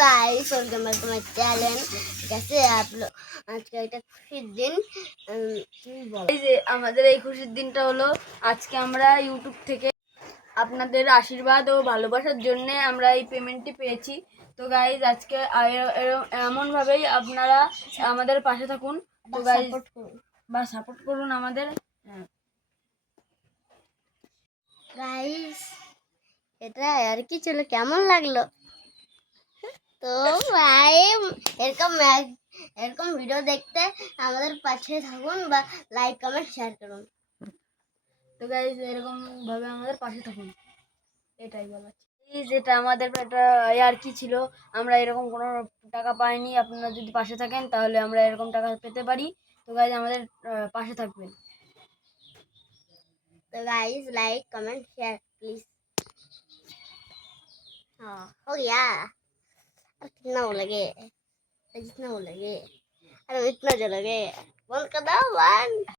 Guys welcome back to my channel. कैसे हैं आप लोग? आज का একটা খুশির দিন। এই যে আমাদের এই খুশির দিনটা হলো আজকে আমরা ইউটিউব থেকে আপনাদের আশীর্বাদ ও ভালোবাসার জন্য আমরা এই পেমেন্টটি পেয়েছি। তো গাইজ আজকে এমন ভাবেই আপনারা আমাদের পাশে থাকুন, তো গাইজ সাপোর্ট করুন আমাদের। গাইস এটা আর কি ছিল, কেমন লাগলো? তো ভাই এরকম ভিডিও দেখতে আমাদের পাশে থাকুন বা লাইক কমেন্ট শেয়ার করুন। তো গাইজ এরকম ভাবে আমাদের পাশে থাকুন, এটাই বলা। যেটা আমাদের একটা আর কি ছিল, আমরা এরকম কোনো টাকা পাইনি। আপনারা যদি পাশে থাকেন তাহলে আমরা এরকম টাকা পেতে পারি। তো গাইজ আমাদের পাশে থাকবেন। तो guys like comment share please. हाँ हो गया। अब कितना हो लगे, जितना हो लगे, अरे इतना जो लगे बंद कर दो बंद।